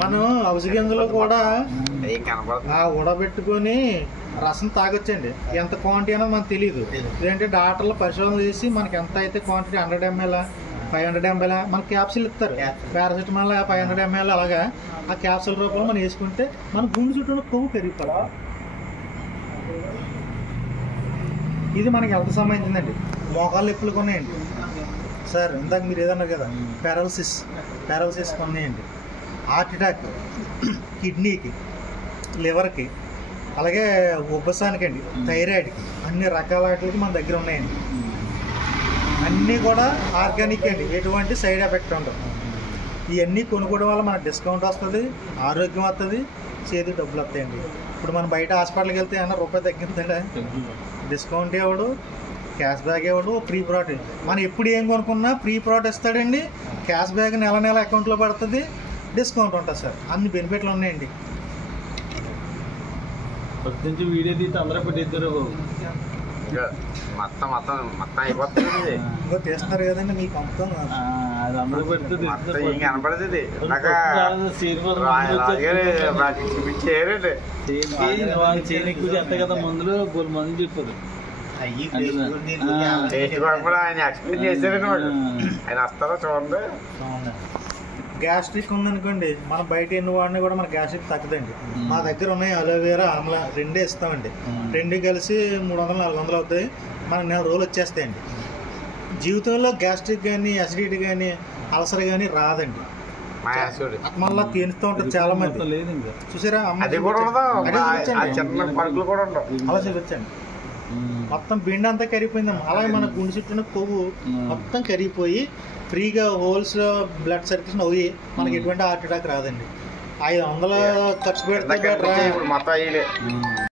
మనం అవసి గింజలో కూడా ఉడబెట్టుకొని రసం తాగొచ్చండి. ఎంత క్వాంటిటీ అనేది మనకు తెలియదు. ఇదేంటే డాక్టర్లు పరిశోధన చేసి మనకి ఎంత అయితే క్వాంటిటీ 100 ml 500 ml మన క్యాప్సిల్ ఇస్తారు. పారాసిటమాల్ 500 ml అలాగా ఆ క్యాప్సిల్ రూపంలో మనం వేసుకుంటే మన గుండె చుట్టూ కొవ్వు పెరిగిపోతుంది. ఇది మనకి ఎంత సంబంధించిందండి. మోకాళ్ళు నొప్పులు కొన్నాయండి సార్, ఇందాక మీరు ఏదన్నారు కదా, పారాలసిస్ కొన్నాయండి, హార్ట్ అటాక్, కిడ్నీకి, లివర్కి, అలాగే ఉబ్బసానికి అండి, థైరాయిడ్కి, అన్ని రకాల వాటికి మన దగ్గర ఉన్నాయండి. అన్నీ కూడా ఆర్గానిక్ అండి, ఎటువంటి సైడ్ ఎఫెక్ట్ ఉండదు. ఇవన్నీ కొనుక్కోవడం వల్ల మనకు డిస్కౌంట్ వస్తుంది, ఆరోగ్యం వస్తుంది, చేతి డబ్బులు వస్తాయండి. ఇప్పుడు మనం బయట హాస్పిటల్కి వెళ్తే ఏమన్నా రూపాయి తగ్గిందంటే డిస్కౌంట్ ఇవ్వడు, క్యాష్ బ్యాక్ ఇవ్వడు, ఫ్రీ ప్రోడక్ట్. మనం ఎప్పుడు ఏం కొనుక్కున్నా ఫ్రీ ప్రోడక్ట్ ఇస్తాడండి, క్యాష్ బ్యాక్ నెల అకౌంట్లో పడుతుంది, డిస్కౌంట్ ఉంటుంది సార్. అన్ని బెనిఫిట్లు ఉన్నాయండి. పొద్దుంచి వీడియో తీసి అందరూ పెట్టిద్దరు మొత్తం అయిపోతుంది. ఇంకో తీస్తున్నారు కదండి, మీకు పంపుతాం అది అందరూ పెడుతుంది కనపడుతుంది. ఎక్కువ చేస్తా కదా మందులు గోల్ మందులు చెప్పారు. ఆయన ఎక్స్ప్లెయిన్ చేశారండి. ఆయన వస్తారో చూడండి. గ్యాస్ట్రిక్ ఉందనుకోండి, మనం బయట ఎన్ని వాడినా కూడా మన గ్యాస్ట్రిక్ తగ్గదండి. మా దగ్గర ఉన్నాయి అలోవేరా, ఆమ్లా రెండే ఇస్తామండి. రెండు కలిసి 300-400 అవుతాయి. మనకు 4 రోజులు వచ్చేస్తాయండి. జీవితంలో గ్యాస్ట్రిక్ కానీ, అసిడిటీ కానీ, అల్సర్ కానీ రాదండి. మళ్ళీ తినుతూ ఉంటుంది చాలా మంది. చూసారా, అలా చూపించండి. మొత్తం పిండి అంతా కరిగిపోయిందమ్మా. అలాగే మన గుండె చుట్టూ కొవ్వు మొత్తం కరిగిపోయి ఫ్రీగా హోల్స్ బ్లడ్ సర్క్యులేషన్ అవి మనకి ఎటువంటి హార్ట్ అటాక్ రాదండి. 500 ఖర్చు పెడితే